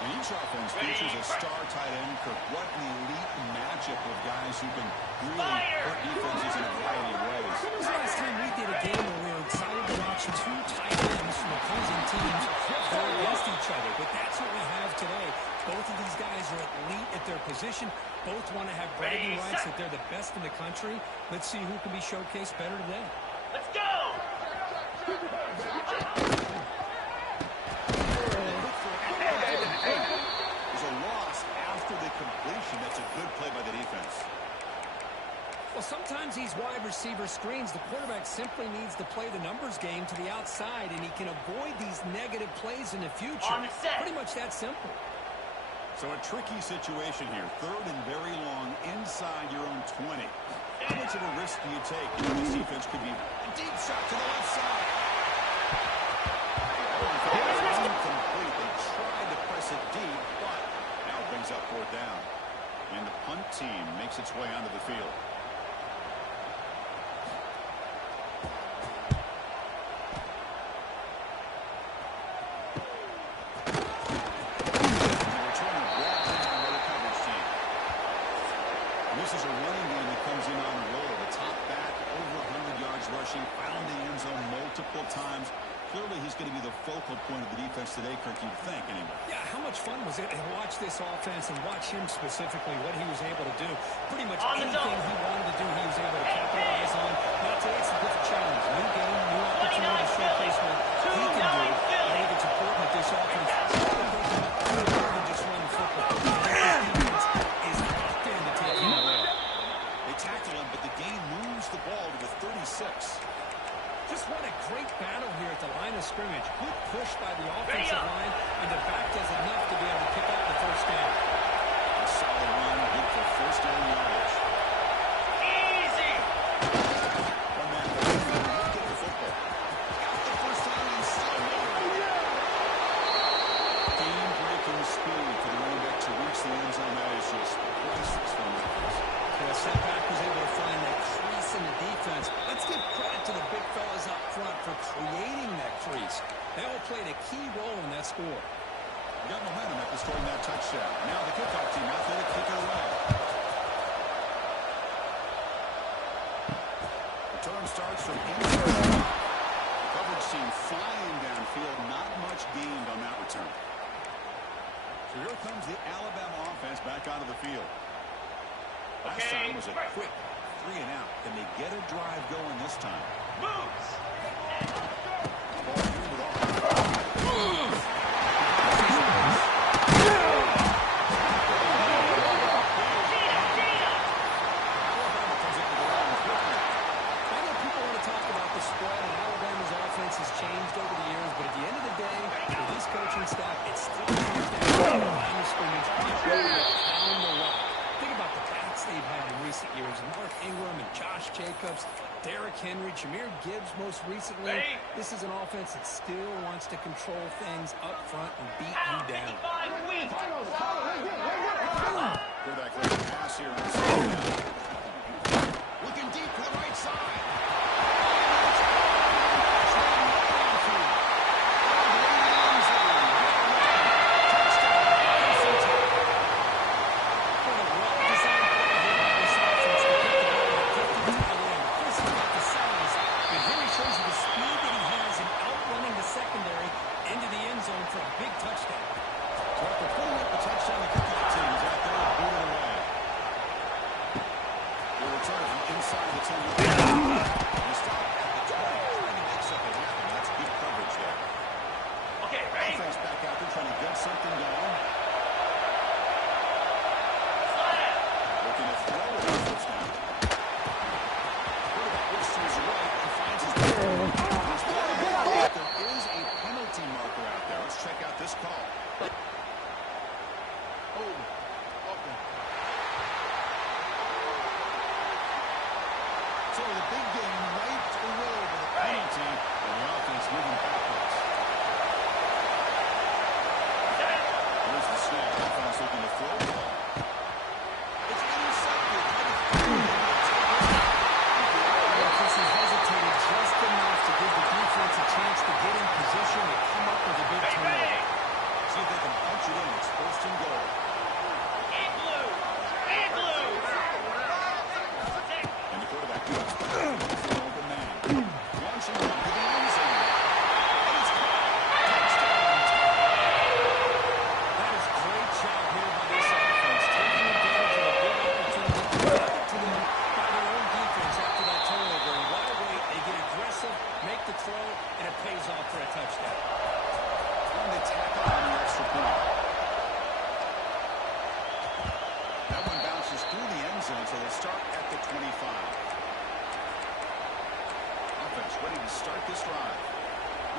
And each offense features a star tight end. Kirk, what an elite matchup of guys who can really hurt defenses in a variety of ways. When was the last time we did a game where we were excited to watch two tight ends from opposing teams go against each other? But that's what we have today. Both of these guys are elite at their position. Both want to have bragging rights that they're the best in the country. Let's see who can be showcased better today. Let's go! There's a loss after the completion. That's a good play by the defense. Well, sometimes these wide receiver screens, the quarterback simply needs to play the numbers game to the outside, and he can avoid these negative plays in the future. On the set. Pretty much that simple. So a tricky situation here. Third and very long inside your own 20. How much of a risk do you take? This defense could be a deep shot to the left side. Incomplete. They tried to press it deep, but now it brings up fourth down. And the punt team makes its way onto the field. This is a running game that comes in on a roll. The top back, over 100 yards rushing, found the end zone multiple times. Clearly, he's going to be the focal point of the defense today, Kirk, you'd think, anyway. Yeah, how much fun was it to watch this offense and watch him specifically, what he was able to do. Pretty much anything he wanted to do, he was able to capitalize on. Now, today it's a different challenge. New game, new opportunity to showcase what he can do. I think it's important that this offense just run the football. Is locked in to take him away. They tackle him, but the game moves the ball to the 36. Just what a great battle here at the line of scrimmage. Good push by the offensive line, and the back does enough to be able to pick up the first down. A solid run, good for first down yardage. Easy! One man, look at the football. Got the first down and still moving. Game-breaking speed for the running back to reach the end zone. That is just priceless for Memphis. The setback was able to find that crease in the defense. Let's give credit to the big fellas up front for creating that crease. They all played a key role in that score. Got momentum after scoring that touchdown. Now the kickoff team out there to kick it away. Return starts from inside. The coverage team flying downfield. Not much gained on that return. So here comes the Alabama offense back onto the field. Last time was a quick 3 and out. Can they get a drive going this time? Moves! Changed over the years, but at the end of the day, for this coaching staff, it's still comes down to the line of scrimmage. Pound the rock. Think about the backs they've had in recent years. Mark Ingram and Josh Jacobs, Derrick Henry, Jahmyr Gibbs most recently. This is an offense that still wants to control things up front and beat you down. Quarterback lets the pass here. Looking deep to the right side. Inside the 10.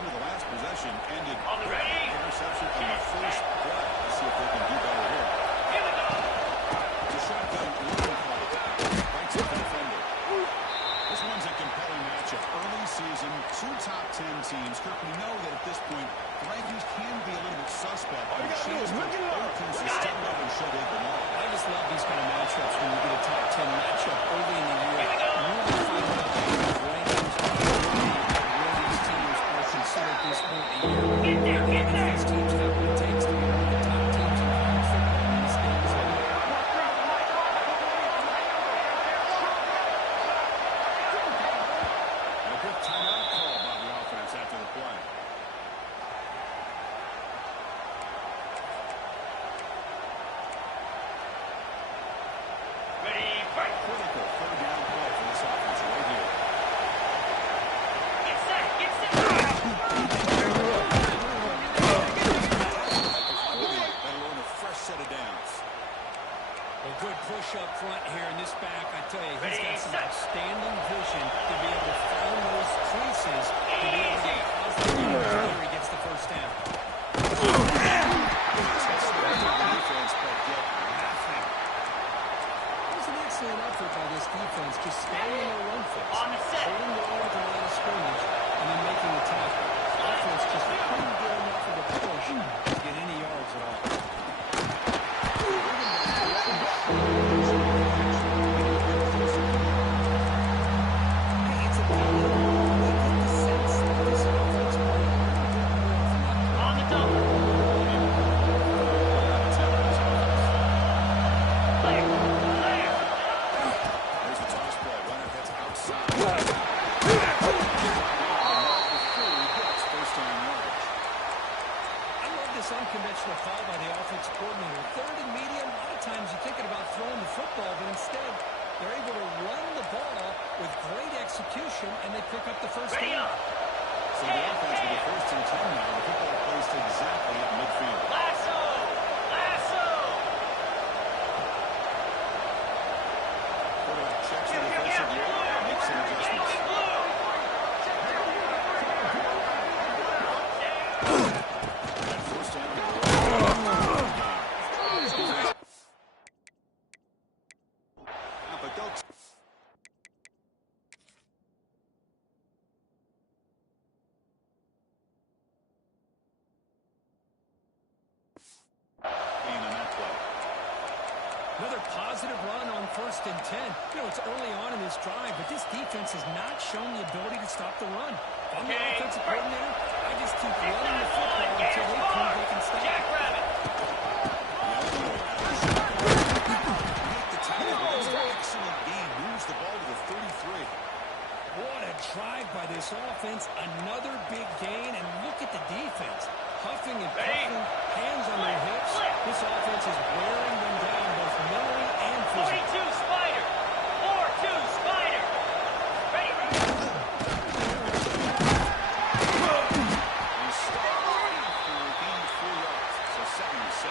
Under the last possession ended On the ready. interception on the first play. Let's see if they can do better here. Here we go. The shotgun leading play. Right to the defender. This one's a compelling matchup. Early season, two top 10 teams. Kirk, we know that at this point, the rankings can be a little bit suspect. But a chance for both teams to step up and show they belong. I just love these kind of matchups when you get a top 10 matchup early in the year. Really find out the rankings, where these teams are considered at this point in the year. And if these teams have what it takes to be one of the top teams in college football in this game. So, A good timeout call by the offense after the play. Ready, fight. Critical third down play for this offense right here. Get set, get set. Let alone a fresh set of downs. a good push up front here in this back. I tell you, he's Ready, got some set. outstanding vision to be able to find those creases to be able to get positive yards where he gets the first down. It was an excellent effort by this defense, just staying in their run fix, On the set. holding the line to the line of scrimmage, and then making the tackle. Offense just couldn't get enough of a push to get any yards at all. Hey, it's a game. They get the sense that this offense might be On the double. Clear, clear. There's the toss play. Runner heads outside. First down yards. I love this unconventional call by the offense coordinator. Third and medium, a lot of times you're thinking about throwing the football, but instead they're able to run the ball with great execution, and they pick up the first Ready down. up. So the offense with the first and 10 now. The football placed exactly at midfield. Lasso, lasso. Quarterback checks the defensive line, makes some adjustments. That first down. But they'll gain on that play. Another positive run on first and 10. You know, it's early on in this drive, but this defense has not shown the ability to stop the run. I'm the Okay, offensive break. coordinator. I just keep running the football until they prove they can stop it. Jackrabbit. Make the tackle. That's an excellent gain. Moves the ball to the 33. What a drive by this offense. Another big gain, and look at the defense. Huffing and Ready? puffing, hands on their hips. This offense is wearing them down both mentally and physically. 42 Spider. 4-2 Spider. Ready, ready. He stopped after gain 4 yards. So 76.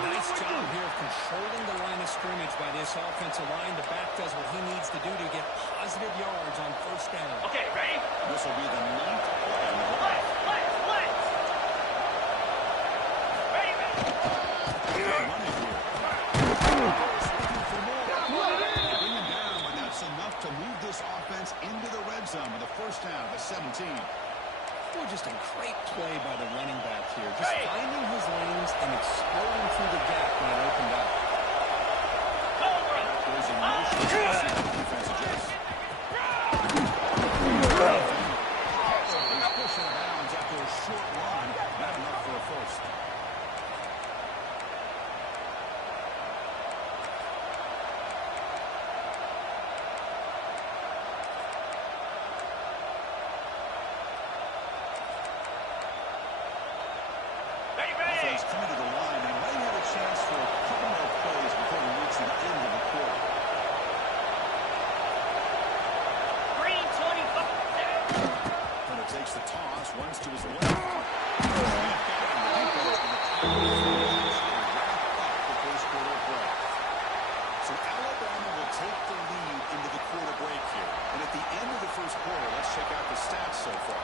Nice job here of controlling the line of scrimmage by this offensive line. The back does what he needs to do to get positive yards on first down. Okay, ready? This will be the 9th play on the drive. Let's. Ready, ready. Running here. Looking for more. Bring him down, but that's enough to move this offense into the red zone with a first down at the 17. Well, just a great play by the running back here. Just Right. finding his lanes and exploding through the gap when it opened up. Cobra. There's a motion to see the defense adjust. He's pushing bounds after a short run. Not enough for a first. Ready, ready. Offense coming to the line. They might have a chance for a couple more plays before we reach the end of the quarter. Green 25. But it takes the toss, runs to his left. So Alabama will take the lead into the quarter break here. And at the end of the first quarter, let's check out the stats so far.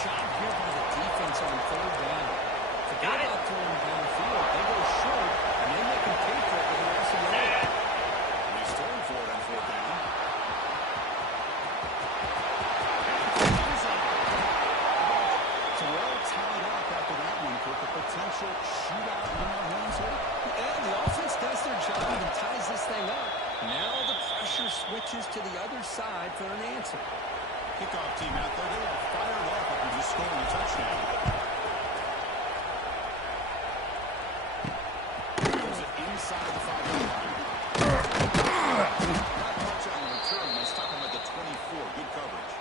job here by the defense on third down. Forget about throwing downfield. They go short, and they make them pay for it with the rest of the way. He's throwing for it on fourth down. So we're all tied up after that one for the potential shootout in our hands here. And the offense does their job and ties this thing up. Now the pressure switches to the other side for an answer. Kickoff team out there, they are fired up after just scoring a touchdown. Throws it inside the 5-yard line. Not much on the return. They stop him at the 24. Good coverage.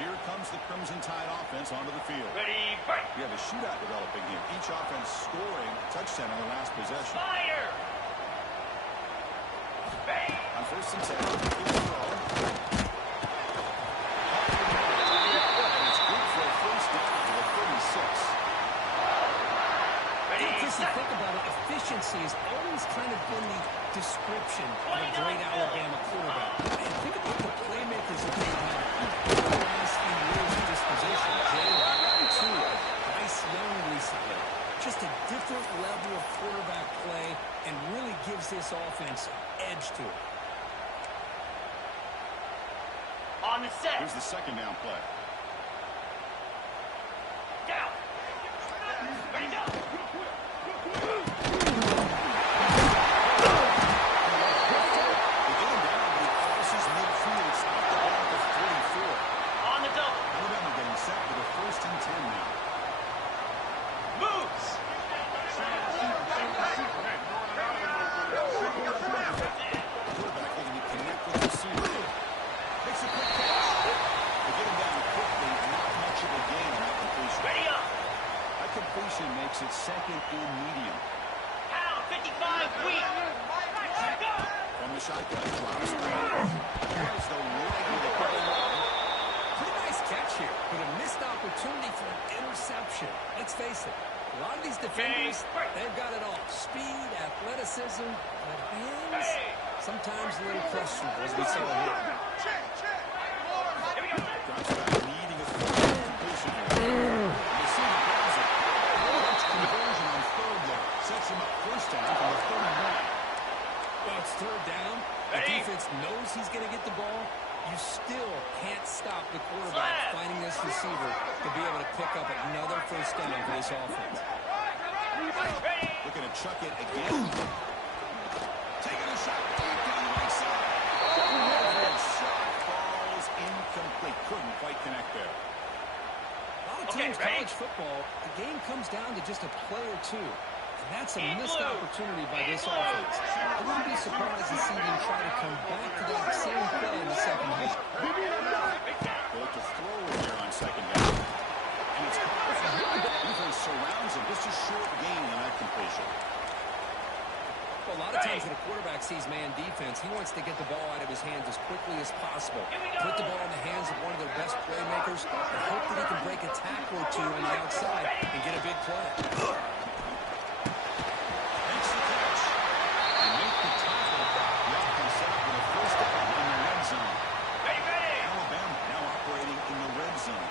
Here comes the Crimson Tide offense onto the field. Ready, break. We have a shootout developing here. Each offense scoring a touchdown on the last possession. Fire. Bang. On first and 10, here's the throw. And it's good for a first down to the 36. Ready, Just to set. think about it, efficiency has always kind of been the description of a great Alabama quarterback. And think about the playmakers that they've had over the last few years at this position. Jalen, Tua, Bryce Young recently. Just a different level of quarterback play and really gives this offense edge to it. On the set. Here's the second down play. Down. Ready, go. They get him down, but he crosses midfield. Stop the ball at the 34. On the double. Alabama getting set for the first and 10 now. Moves. Quarterback looking to connect with the receiver. Makes a quick catch. They get him down quickly. Not much of a gain on that completion. Ready up. That completion makes it second and medium. Pound 55 weak. Go. From the shotgun, drops back. Tries the right with the quick. Pretty nice catch here, but a missed opportunity for an interception. Let's face it, a lot of these defenders, they've got it all. Speed, athleticism, but hands, sometimes a little questionable, as we saw here. Drops back, needing a third completion here. The receiver grabs it. Large conversion on third down. Sets him up first down from the 31. Well, it's third down. The defense knows he's going to get the ball. You still can't stop the quarterback finding this receiver to be able to pick up another first down for this offense. Looking to chuck it again. Taking a shot deep down the right side. Shot falls incomplete. Couldn't quite connect there. A lot of times, college football, the game comes down to just a play or two. And that's a missed opportunity by this offense. I wouldn't be surprised to see them try to come back to that same play in the second half. They look to throw it here on second down. And it's caught from here. Defense surrounds him. Just a short gain on that completion. Well, a lot of times when a quarterback sees man defense, he wants to get the ball out of his hands as quickly as possible. Put the ball in the hands of one of their best playmakers and hope that he can break a tackle or two on the outside and get a big play. Makes the catch. And make the tackle. The offense set up with a first down in the red zone. Alabama now operating in the red zone.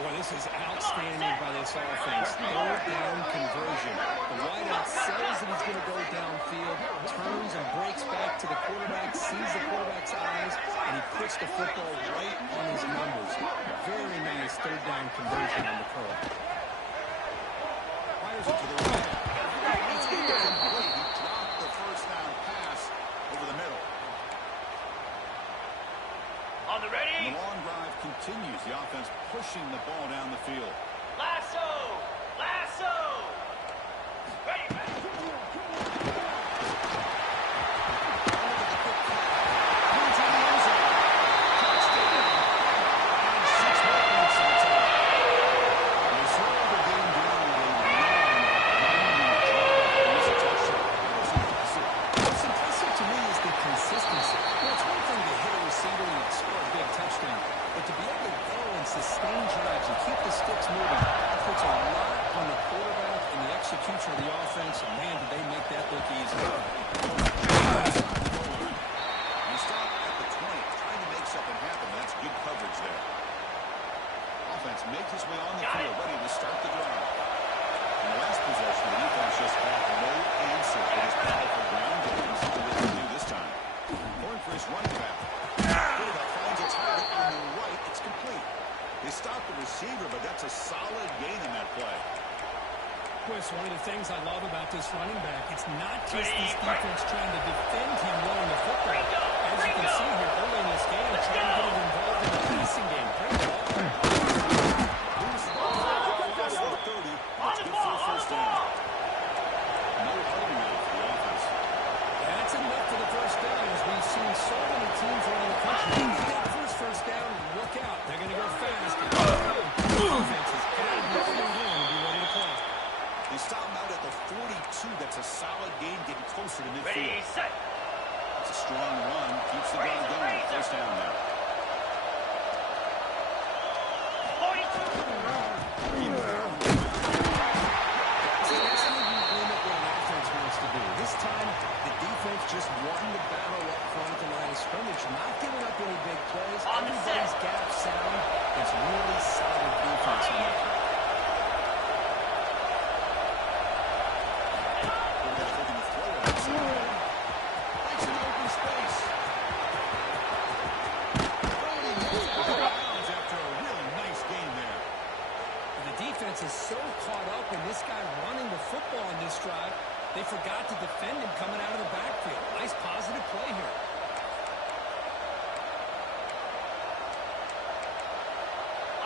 Boy, this is outstanding by this offense. Third down conversion. The wideout says that he's going to go downfield, turns and breaks back to the quarterback, sees the quarterback's eyes, and he puts the football right on his numbers. Very nice third down conversion on the curl. Fires it to the right. It's incomplete. He dropped the first down pass over the middle. On the ready. The long drive continues. The offense pushing the ball down the field. Lasso. Lasso. Ready. Execution of the offense, and man, did they make that look easy. You stop at the 20, trying to make something happen. That's good coverage there. Offense makes its way on the field, ready to start the drive. In the last possession, the defense just had no answer for this powerful ground game. This is what they can do this time. Going for his running back. Quarterback finds a target on the right. It's complete. They stop the receiver, but that's a solid gain in that play. Chris, one of the things I love about this running back, it's not just this defense trying to defend him running the football. As you can see here early in this game, trying to get him involved in the passing game. Bring the ball back. Lose the ball. Across the 30. That's good for a first down. No holding now for the offense. That's enough for the first down, as we've seen so many teams around the country. When they get first down, look out. They're going to go fast. The defense has got to be filled in and be ready to play. They stop him out at the 42. That's a solid gain, getting closer to midfield. Ready, set. It's a strong run. Keeps the ground going. First down now. 42. This time, the defense just won the battle up front at the line of scrimmage, not giving up any big plays. On the Everybody's set. gap sound. It's really solid defense on that front. Quarterback looking to throw it outside. Makes an open space. Throwing it after a really nice game there. The defense is so caught up in this guy running the football on this drive, they forgot to defend him coming out of the backfield. Nice positive play here.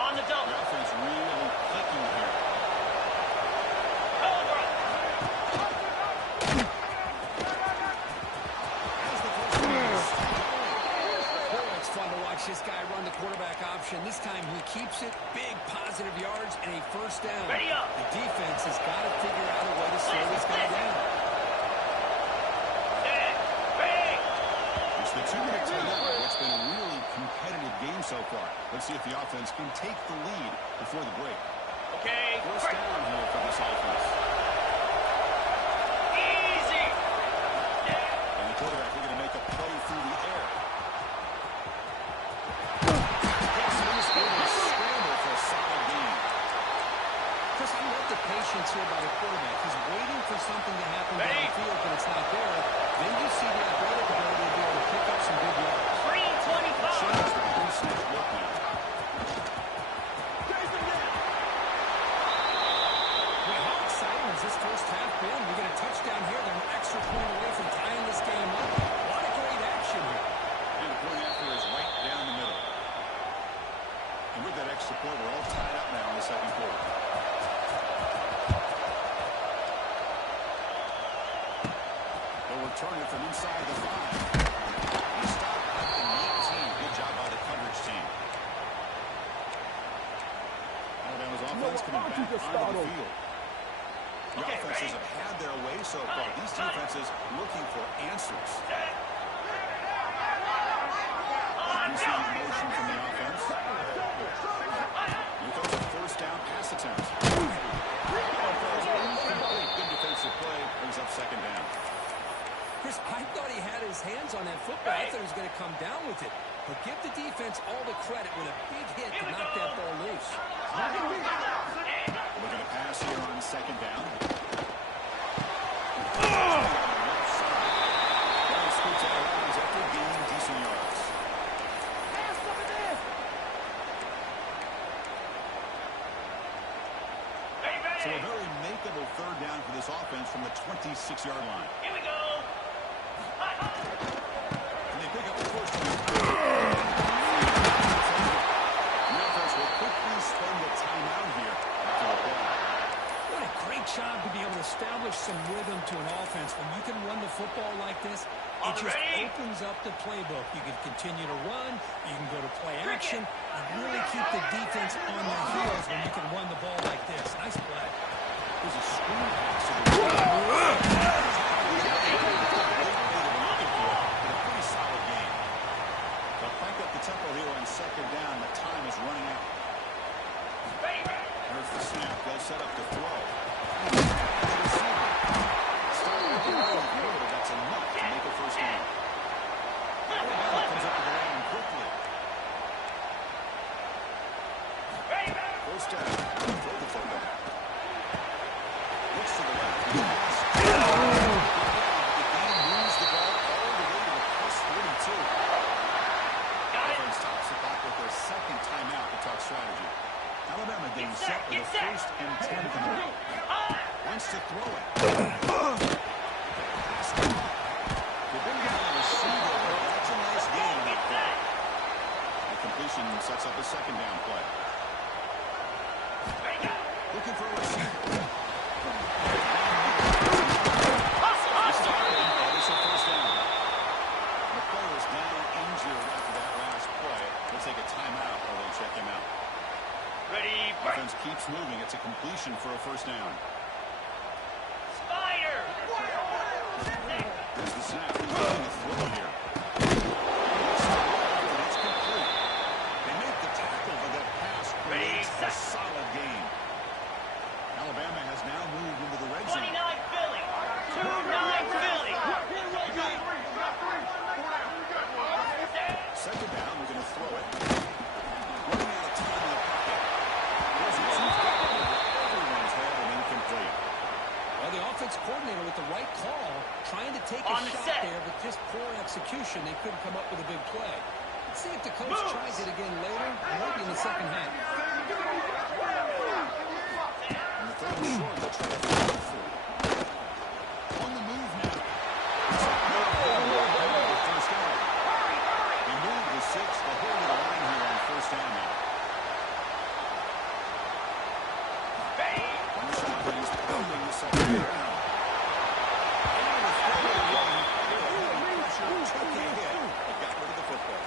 On the double. The offense really clicking here. Over. As the first pass. Boy, it's fun to watch this guy run the quarterback option. This time he keeps it. Big positive yards and a first down. Ready up. The defense has got to figure out a way to slow this guy down. Set. Ready. It's the 2-minute timeout. It's been a really competitive game so far. Let's see if the offense can take the lead before the break. Okay. First down here for this offense. Easy. And the quarterback looking to make a play through the air. Gets loose, able to scramble for a solid gain. Chris, I love the patience here by the quarterback. He's waiting for something to happen Ready. downfield, but it's not there. Then you see the athletic ability to be able to pick up some big yards. 325. Change the pre-snap look now. Well, how exciting has this first half been? We get a touchdown here. They're an extra point away from tying this game up. A lot of great action here. And the point after is right down the middle. And with that extra point, we're all tied up now in the second quarter. They'll return it from inside the 5. They stop at the 19. Good job by the coverage team. Alabama's offense coming back onto the field. The Okay, offenses ready. have had their way so far. These defenses looking for answers. You see the motion from the offense. Here comes a first down pass attempt. Good defensive play. Brings up second down. Chris, I thought he had his hands on that football. I thought he was going to come down with it. But give the defense all the credit with a big hit to knock that ball loose. Looking to pass here on second down. Scoots out of bounds after gaining decent yards. So a very makeable third down for this offense from the 26-yard line. Here we go. And they pick up the first one. The offense will quickly spend the timeout here after the play. What a great job to be able to establish some rhythm to an offense. When you can run the football like this, it just opens up the playbook. You can continue to run, you can go to play action, and really keep the defense on their heels when you can run the ball like this. Nice play. There's a screen pass to the right. A pretty solid game. They'll crank up the tempo here on second down. The time is running out. There's the snap. They'll set up the throw. Starting with the line of the order, that's enough to make a first down. Alabama comes up with the line quickly. Ready, first down. Throw the football. Looks to the left. The game moves the ball all the way to the first 42. Offense tops it back with their second timeout to talk strategy. Alabama getting set with a 1st and 10 coming up. Wants to throw it. The big guy receiver. That's a nice game on that play. The completion sets up a second down play. Looking for a receiver. It's a first down. The player is down injured after that last play. They'll take a timeout or they'll check him out. Ready, Offense keeps moving. It's a completion for a first down. Spider! There's the snap. He's getting a throw here. It's complete. They make the tackle, but that pass creates a solid game. Alabama has now moved into the red zone. 29 Philly. 29 Philly. Second down, we're going to throw it. Running out of time in the pocket. There's a two-back over everyone's head and incomplete. Well, the offense coordinator with the right call, trying to take a shot there, but just poor execution. They couldn't come up with a big play. Let's see if the coach tries it again later, maybe in the second half. And the third and short, they'll try to throw it through. On the move now. It's a good first down. They move the 6. They'll hold the line here on first down now. On the shotgun, he's building the second down. And the throw away. Pressure took a hit. He got rid of the football.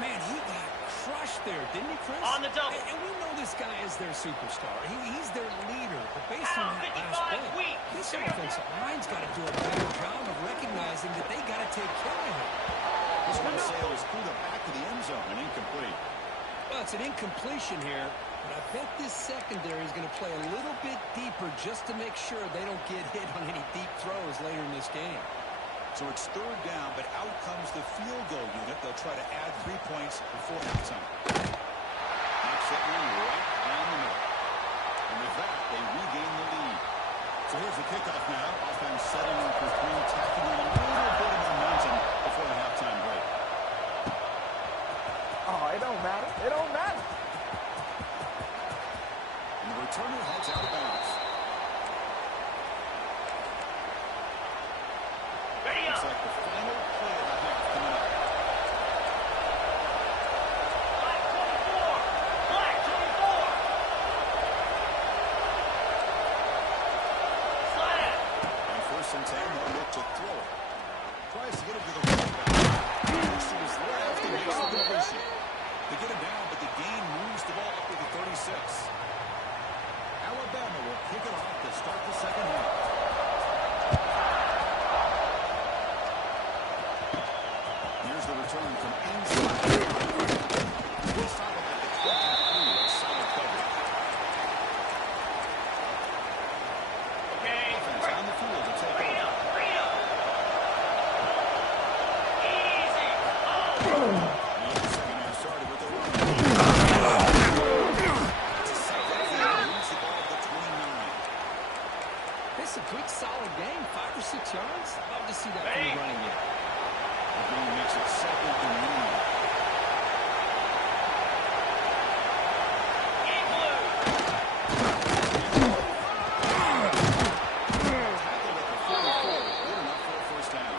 Man, he got crushed there, didn't he, Chris? On the double. And we know this guy is their superstar. He's their leader. But based on that last 55 play, weak. this offensive line's got to do a better job of recognizing that they got to take care of him. This one sails through the back of the end zone and incomplete. Well, it's an incompletion here, but I bet this secondary is going to play a little bit deeper just to make sure they don't get hit on any deep throws later in this game. So it's third down, but out comes the field goal unit. They'll try to add 3 points before halftime. Knocks that one right down the middle. And with that, they regain the lead. So here's the kickoff now. Offense setting up for 3, tacking on a little bit of momentum before the halftime break. Oh, it don't matter. It don't matter. And the returner heads out of bounds. Ready Looks up. like the final play of the half coming up. Black 24. Black 24. Slam. On 1st and 10, they'll look to throw it. Tries to get it to the running back. Looks to his left and makes the completion. They get him down, but the gain moves the ball up to the 36. Alabama will kick it off to start the second half. Here's the return from inside. This time at the 23. That's solid coverage. Okay. Offense on the field to take Freedom. over. Freedom. Easy. Oh. The second half started with the run. Second half leads the ball to 29. It's a good, solid game. 5 or 6 yards. Love to see that from the running game. The game makes it 2nd and 1. In blue. Tackled at the 44. Good enough for a first down.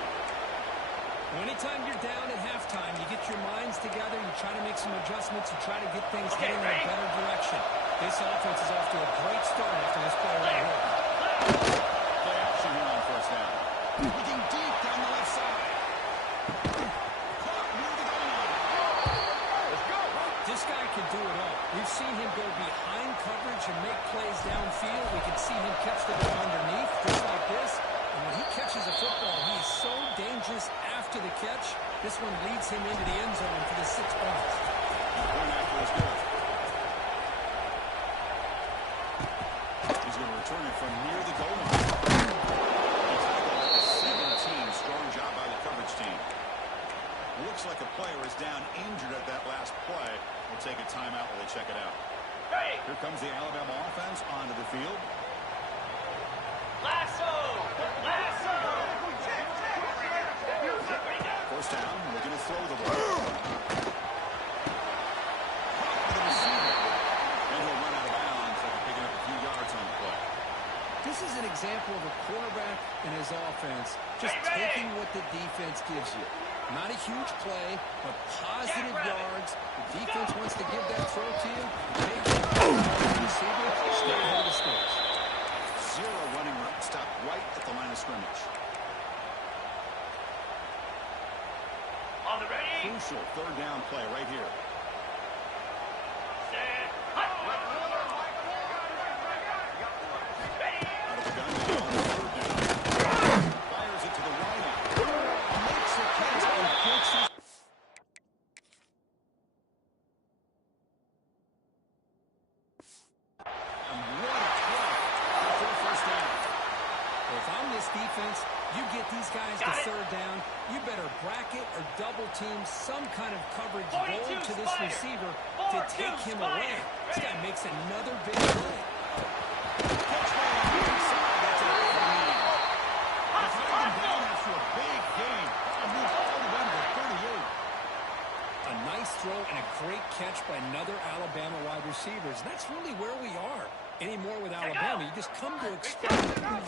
Anytime you're down at halftime, you get your minds together, you try to make some adjustments, you try to get things heading in a better direction. This offense is off to a great start after this play right here. Play action here on first down. Looking deep down the left side. Caught near the goal line. Let's go. This guy can do it all. We've seen him go behind coverage and make plays downfield. We can see him catch the ball underneath, just like this. And when he catches a football, he is so dangerous after the catch. This one leads him into the end zone for the 6 points. The point after is good. He's going to return it from near the goal line. He tackled at the 17. Strong job by the coverage team. Looks like a player is down injured at that last play. We'll take a timeout while they check it out. Here comes the Alabama offense onto the field. Lasso! Lasso! First down, we're going to throw the ball. The receiver. And he'll run out of bounds after picking up a few yards on the play. This is an example of a quarterback and his offense just taking what the defense gives you. Not a huge play, but positive yards. The defense wants to give that throw to you. Take it. Receiver, stay ahead of the sticks. Zero running room. Stop right at the line of scrimmage. On the ready. Crucial third down play right here. Set. Hut. Ready. Out of the gun now on third down. Fires it to the right out. Makes a catch and gets it. And what a play for a first down. Well, if I'm this defense, you get these guys to third down, you better bracket or double team some kind of coverage goal to this receiver to take him away. This guy makes another big play. Catch ball on the inside. That's a big lead. They're taking down after a big game. That moves all the way to the 38. A nice throw and a great catch by another Alabama wide receiver. And that's really where we are. Anymore with Alabama, you just come to expect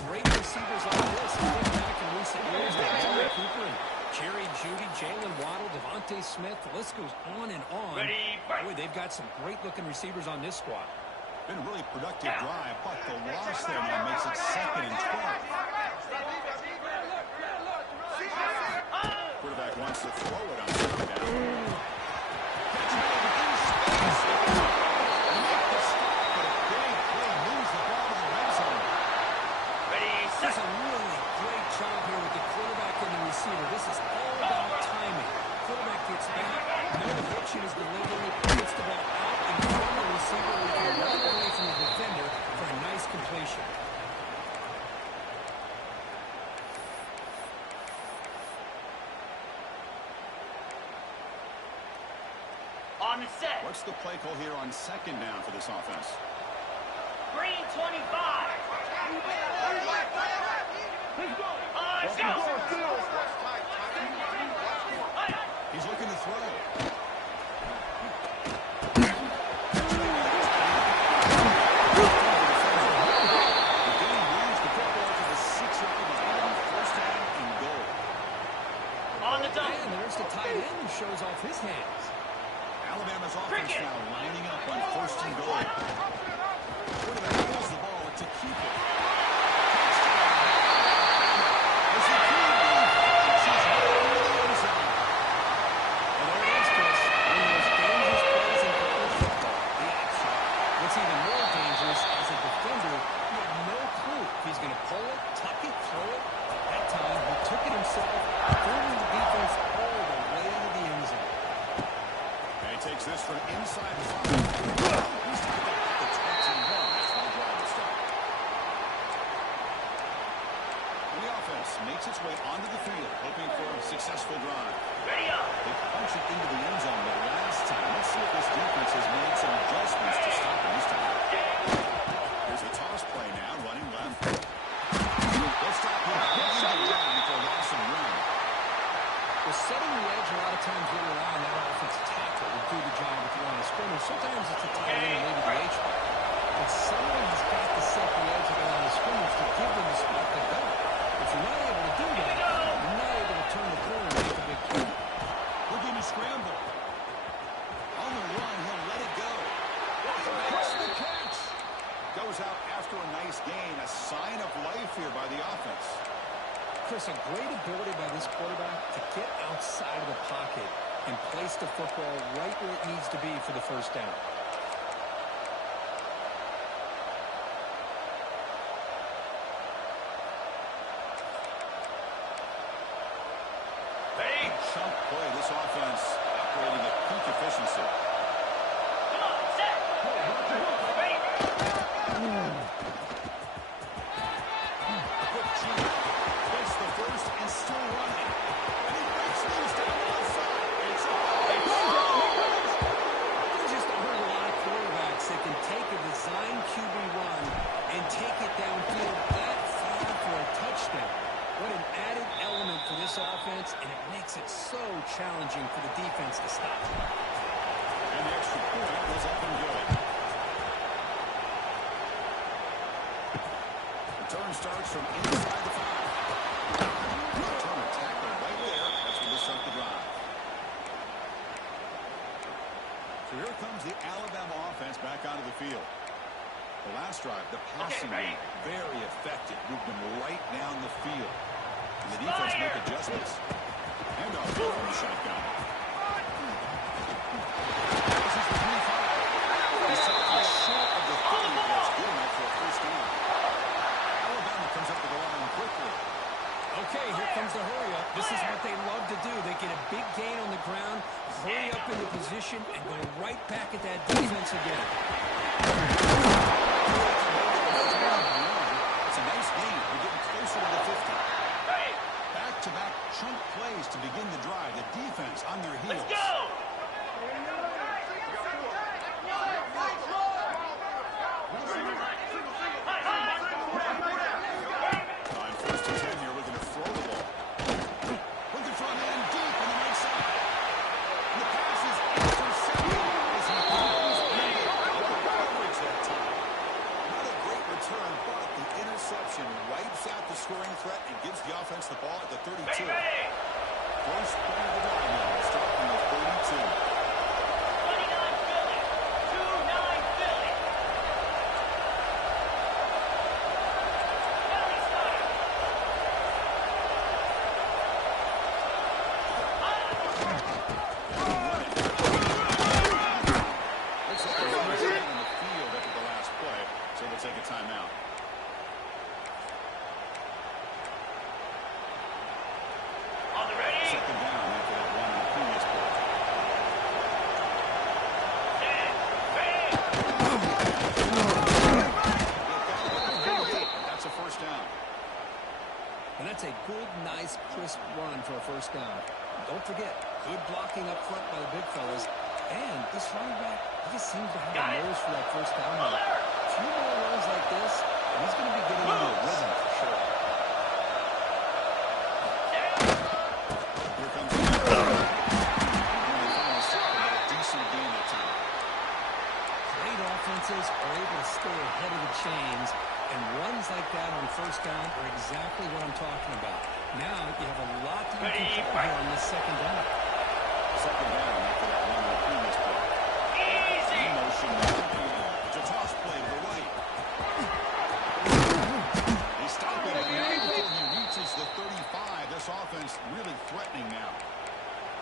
great receivers like this. You look back in recent years to Jerry Cooper and Jerry Jeudy, Jalen Waddle, Devontae Smith. The list goes on and on. Ready. Boy, they've got some great-looking receivers on this squad. Been a really productive drive, but the loss there now makes it 2nd and 12. Quarterback wants to throw it on third down. Catch it in space. Make the stop, but a big play moves the ball to the red zone. Ready. Does Set. a really great job here with the quarterback and the receiver. This is all about timing. Quarterback gets back, no hitch in his delivery, gets the ball out in front of the receiver with a run away from the defender for a nice completion. On the set. What's the play call here on 2nd down for this offense? Green 25. Go. He's looking to throw. On the double. And there's the tight end who shows off his hands. Alabama's offense now lining up on 1st and goal. Quarterback holds the ball to keep it. As he could be. She's right into the end zone. And there it is, Chris. One of those dangerous plays in college football. The option. What's even more dangerous, as a defender, you have no clue if he's going to pull it, tuck it, throw it. At that time, he took it himself, throwing the defense all the way to the end zone. And he takes this from inside the 5. He's taking that at the 21. That's one drive to start. And the offense makes its way onto the field, hoping for a successful drive. Ready up. They punched it into the end zone the last time. Let's see if this defense has made some adjustments to stop it this time. Here's a toss play now, running left. They'll stop him getting the line for a loss of run. Well, setting the edge a lot of times when you're on that offensive tackle will do the job at the line of scrimmage. Sometimes it's the tight end or maybe the H-back. But someone has got to set the edge of the line of scrimmage to give them the spot to go. If you're not able to do that, you're not able to turn the corner and make a big play. Looking to scramble. On the run, he'll let it go. Makes the catch. Goes out after a nice gain. A sign of life here by the offense. Chris, a great ability by this quarterback to get outside of the pocket and place the football right where it needs to be for the first down. Ready. Chunk play. This offense operating at peak efficiency. Come on. Set. Ready. Quick cheat. Gets the first and still running. And he breaks loose down the outside. It's a There just aren't a lot of quarterbacks that can take from inside the 5. Return a tackle right there. That's where they start the drive. So here comes the Alabama offense back onto the field. The last drive, the passing game, very effective. Moved them right down the field. And the defense make adjustments. And off from the shotgun. This is the 25. He's taking short of the 30. That's good enough for a first down. Alabama comes up to the line quickly. Okay, here comes the hurry up. This is what they love to do. They get a big gain on the ground, hurry up into position, and go right back at that defense again. It's a nice gain. We're getting closer to the 50. Back-to-back chunk plays to begin the drive. The defense on their heels. Let's go! On first and 10 here, looking to throw the ball. Looking for a man deep on the right side. And the pass is intercepted as he throws coverage that time. Not a great return, but the interception wipes out the scoring threat and gives the offense the ball at the 32. First play of the drive now. We'll start from the 32. 29 Philly. 2-9 Philly. Valley starter. Looks like there's no man on the field after the last play, so we'll take a timeout. On the ready. Second down after that one on the previous play. Set. Ready. That's a first down. And that's a good, nice, crisp run for a first down. Don't forget, good blocking up front by the big fellas. And this running back, he just seems to have a nose for that first down. A few more runs like this, and he's going to be getting into a rhythm for sure. Here comes the decent gain that time. Great offenses are able to stay ahead of the chains, and runs like that on first down are exactly what I'm talking about. Now you have a lot to control here on this second down. Second down after that one on the previous play. Easy. In motion. It's a toss play to the right. They stop him, but not before he reaches the 35. This offense really threatening now.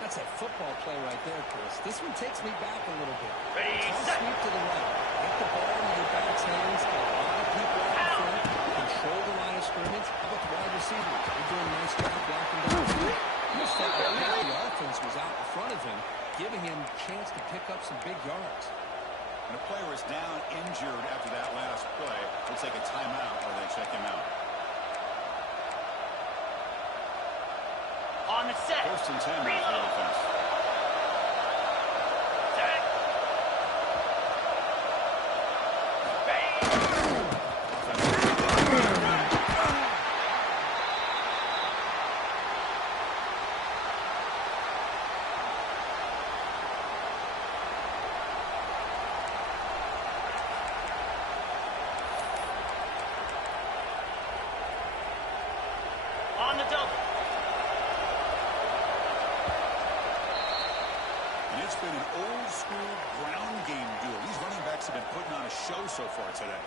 That's a football play right there, Chris. This one takes me back a little bit. Ready, Toss set. sweep to the right. Get the ball in your back's hands. Get a lot of people out in front. Control the line of scrimmage. How about the wide receivers? They're doing a nice job blocking down the field. Almost felt like the offense was out in front of him, giving him a chance to pick up some big yards. And a player is down injured after that last play. Looks like a timeout or they check him out. On the set. First and 10 for the Reload. offense. Set. On the double. And it's been an old school ground game duel. These running backs have been putting on a show so far today.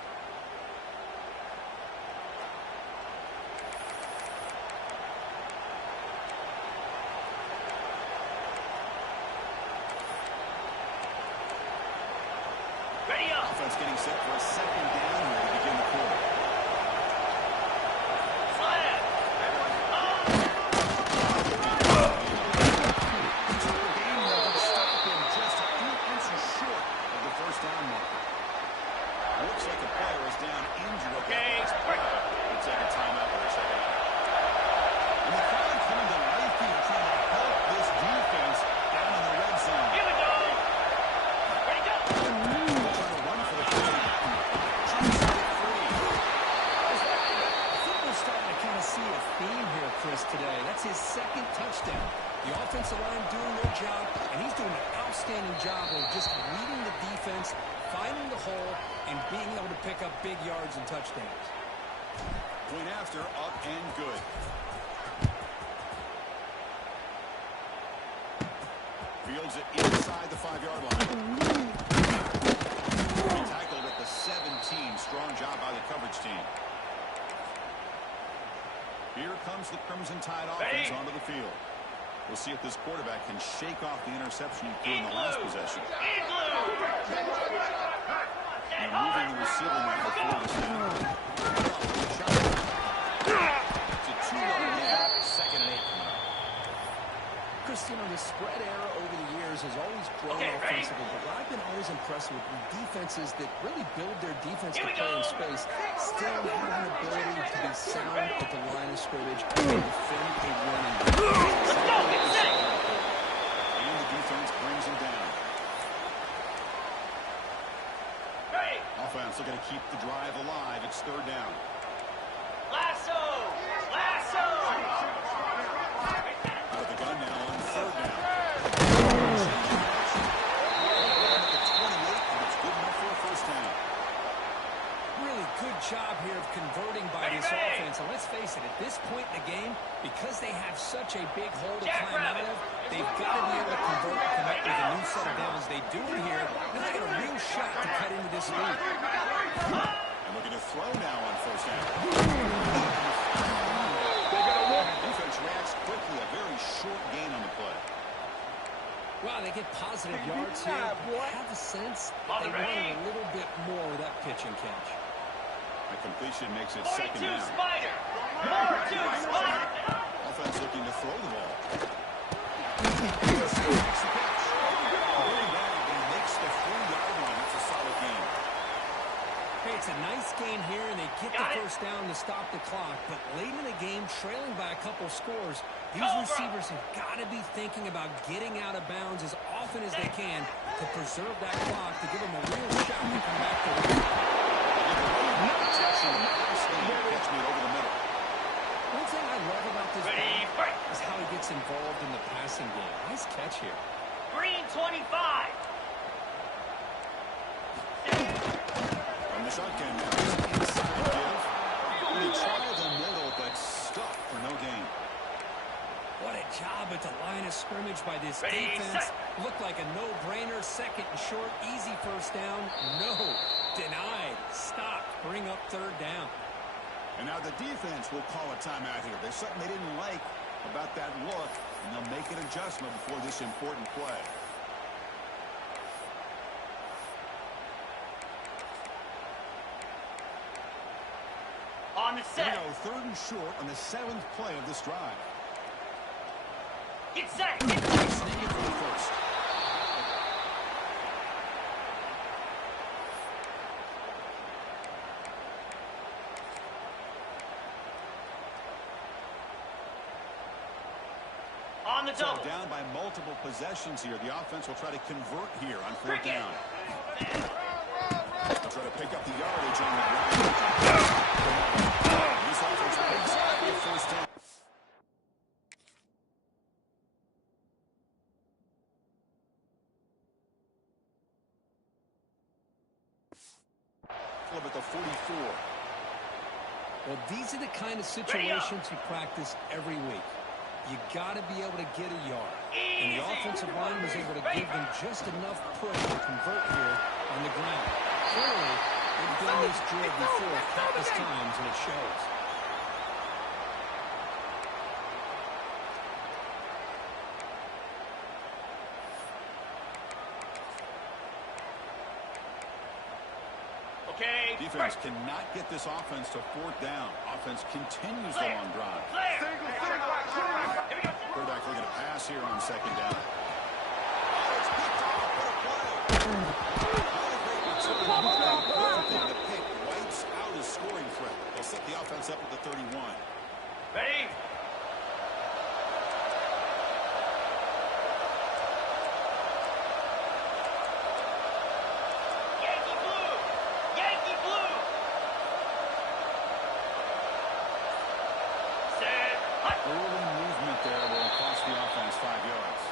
Ready up. Offense getting set for a second down here to begin the quarter. Flat. Game here to stop him just a few inches short of the first down marker. Looks like a player is down injured. Okay. We'll take a timeout with a second out. And the crowd coming to life here trying to help this defense down in the red zone. Here we go. Ready, go. Trying to run for the free. Trying to get free. I think we're starting to kind of see a theme here, Chris, today. That's his second touchdown. The offensive line doing their job, and he's doing an outstanding job of just leading the defense, finding the hole, and being able to pick up big yards and touchdowns. Point after, up and good. Fields it inside the 5-yard line. Tackled at the 17. Strong job by the coverage team. Here comes the Crimson Tide offense onto the field. We'll see if this quarterback can shake off the interception he threw in the last possession. And moving the receiver now before the snap. It's a 2-yard gain. 2nd and 8 coming up. Christian, the spread era over the years has always grown offensively, but what I've been always impressed with defenses that really build their defense to play in space still have an ability to be sound at the line of scrimmage and defend a running game. And the defense brings him down. Offense looking to keep the drive alive. It's 3rd down. Lasso! Lasso! Out of the gun now on 3rd down. At the 28, and it's good enough for a 1st down. Really good job here of converting by this offense. And let's face it, at this point in the game, because they have such a big hole to climb out of, they've got to be able to convert and come up with a new set of downs. They do it here, and they got a real shot to cut into this lead. And looking to throw now on 1st down. Defense reacts quickly. A very short gain on the play. Wow, they get positive yards here. I have a sense that they wanted a little bit more of that pitch and catch. The completion makes it 2nd down. Spider! More to Spider! Offense looking to throw the ball. Makes the catch. Very bad. He makes the 3-yard line. That's a solid gain. Hey, it's a nice gain here, and they get the 1st down to stop the clock. But late in the game, trailing by a couple scores, these receivers have got to be thinking about getting out of bounds as often as they can to preserve that clock, to give them a real shot to come back to win. Catch me over the middle. One thing I love about this guy is how he gets involved in the passing game. Nice catch here. Green 25! From the shotgun now. Inside give. He tried the middle, but stuck for no gain. What a job at the line of scrimmage by this defense. Looked like a no-brainer. 2nd and short. Easy 1st down. No. Denied. Stop. Bring up 3rd down. And now the defense will call a timeout here. There's something they didn't like about that look, and they'll make an adjustment before this important play. On the set! Here we go, 3rd and short on the 7th play of this drive. Get set! Sneak it for the 1st. On the So double! down by multiple possessions here. The offense will try to convert here on 4th down. They'll try to pick up the yardage on the ground. This offense picks up the 1st down. At the 44. Well, these are the kind of situations you practice every week. You got to be able to get a yard. And the offensive line was able to give them just enough push to convert here on the ground. Clearly, they've done this drill before countless times, and it shows. Okay. Defense cannot get this offense to 4th down. Offense continues the long drive. Quarterback looking to pass here on 2nd down. Oh, it's picked off. What a play. The pick wipes out his scoring threat. They'll set the offense up at the 31. Ready? Yankee blue! Yankee blue! Set! Hut! Early movement there will cost the offense 5 yards.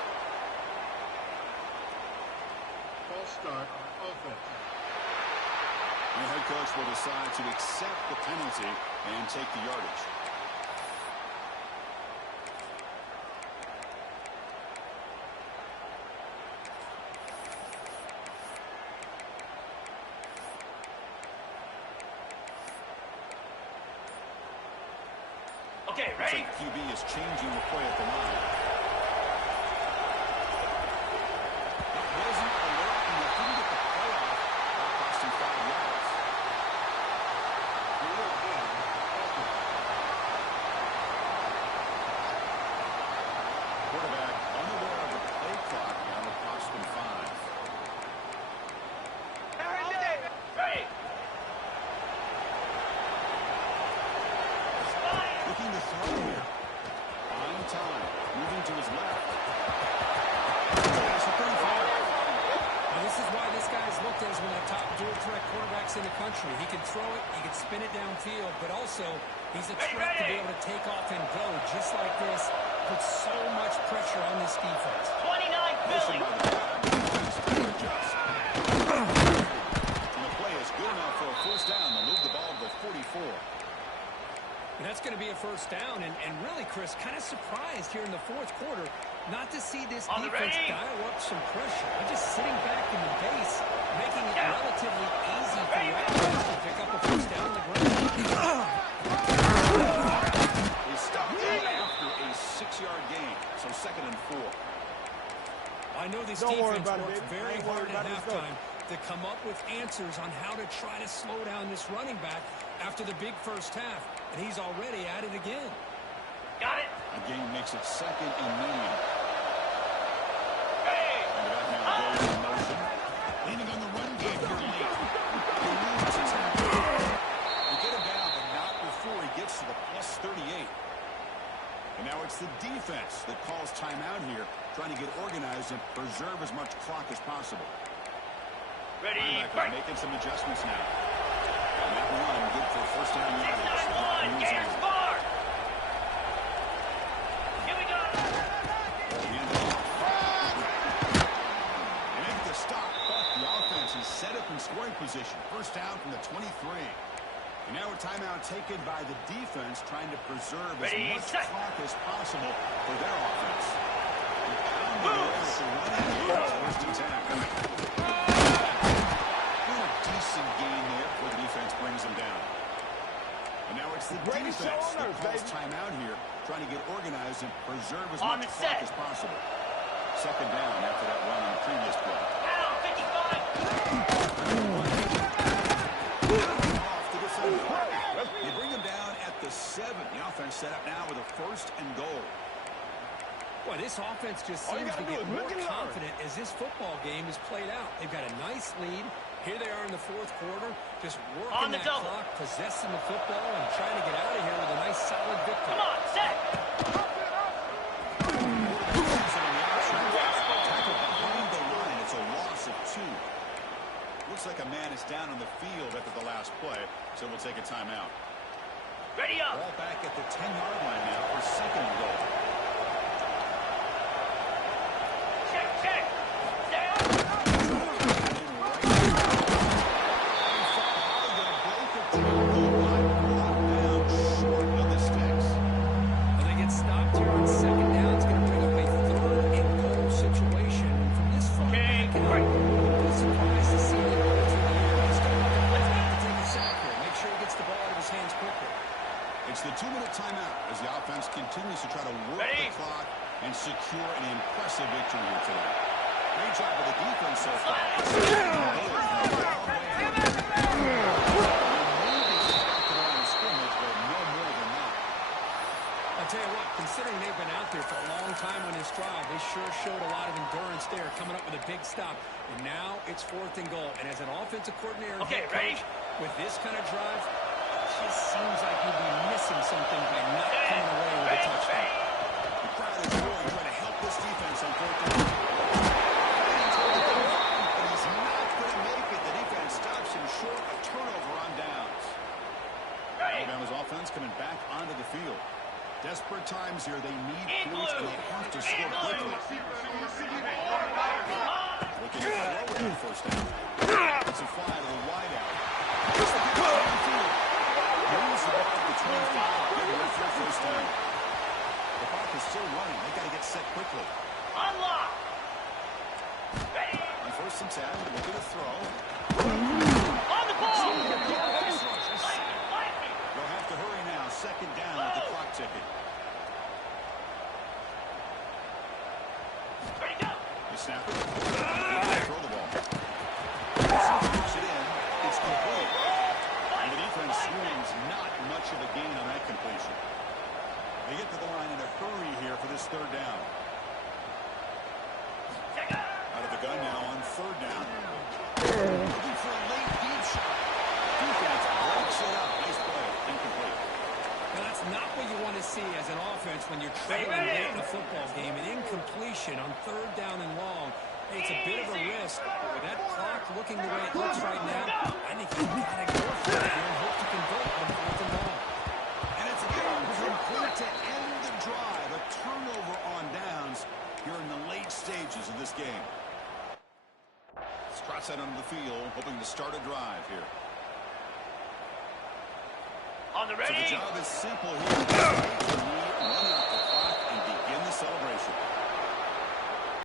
False start on offense. The head coach will decide to accept the penalty. and take the yardage. Okay, Looks ready? like QB is changing the play at the line. It wasn't alert, and they didn't get the play off. That cost him 5 yards. Quarterback unaware of the play clock. Now will cost him 5. Ready? Looking to throw here. On time. Moving to his left. That's a 35. Now, this is why this guy's looked at as one of the top dual threat quarterbacks in the country. He can throw it, he can spin it downfield, but also he's a threat to be able to take off and go just like this. Puts so much pressure on this defense. 29 Philly. And the play is good enough for a first down. They'll move the ball to the 44. And that's going to be a first down, and really, Chris, kind of surprised here in the fourth quarter not to see this On the defense ready. dial up some pressure. They're just sitting back in the base, making it Yeah. relatively easy for the offense to pick up a first down on the ground. He stopped it after a 6-yard gain. So 2nd and 4. I know this Don't worry defense about it, worked baby. very Don't worry hard at about it. Let's go. halftime to come up with answers on how to try to slow down this running back after the big first half, and he's already at it again. Got it. The game makes it 2nd and medium. Ready? And the back now goes in motion. Leaning on the run game here late. He moves his head. They get him down, but not before he gets to the plus 38. And now it's the defense that calls timeout here, trying to get organized and preserve as much clock as possible. Ready? Linebacker Break. making some adjustments now. And that one good for first down yardage. The drive 6-9-1. moves Gators on. bar. Here we go. And make the stop, but the offense is set up in scoring position. First down from the 23. And now a timeout taken by the defense, trying to preserve as Ready, much set. clock as possible for their offense. And pounding away with the running game. First and 10. Doing a decent gain there before the defense brings them down. And now it's the Brady defense that shoulders, calls baby. timeout here, trying to get organized and preserve as On much the clock set. as possible. Second down after that run on the previous play. Now, 55. Off to defend. They bring him down at the 7. The offense set up now with a 1st and goal. Boy, this offense just All you seems to gotta do get is more look and learn. confident as this football game is played out. They've got a nice lead. Here they are in the fourth quarter, just On working the that double. clock, possessing the football, and trying to get out of here with a nice, solid victory. Come on, set. Tackle behind the line. It's a loss of 2. Looks like a man is down on the field after the last play, so we'll take a timeout. Ready up. Ball back at the 10-yard line now for 2nd and goal. Check, check. Down. When they get stopped here on second down, it's going to bring up a third and goal situation. And from this far Okay, back, great. I'm surprised to see them go through the air. He's going to take a sack here. Make sure he gets the ball out of his hands quickly. It's the 2-minute timeout as the offense continues to try to work Ready? the clock and secure an impressive victory here today. Great job of the defense so far. I'll tell you what, considering they've been out there for a long time on this drive, they sure showed a lot of endurance there, coming up with a big stop. And now it's 4th and goal. And as an offensive coordinator and Okay, head ready? coach, with this kind of drive, it just seems like you'd be missing something by not coming away with a touchdown. The crowd is really trying to help this defense on 4th and goal. But he's not going to make it. The defense stops him short of turnover on downs. Ready. Alabama's offense coming back onto the field. Desperate times here. They need points, and they have to score quickly. Looking to throw it on first down. It's a fly to the wideout. Moves the ball to the quickly. Unlock. Ready. On first and 10, looking to throw. On the ball. They'll have to hurry now. Second down with the clock ticking. Ready, go. The snapper. Throw the ball. Push it in. It's complete. And the defense swings not much of a gain on that completion. They get to the line in a hurry here for this third down. Out of the gun now on third down. Looking for a late deep shot. Defense breaks it up. Nice play. Incomplete. Now, that's not what you want to see as an offense when you're trailing late in a football game. An incompletion on third down and long. Hey, it's a bit of a risk, but with that clock looking the way it looks right now, I think you've got to go for it here and hope to convert on fourth and long. And it's incomplete to end the drive. A turnover on downs here in the late stages of this game. Strott's out onto the field, hoping to start a drive here. On the So ready. the job is simple here. Run out the clock and begin the celebration.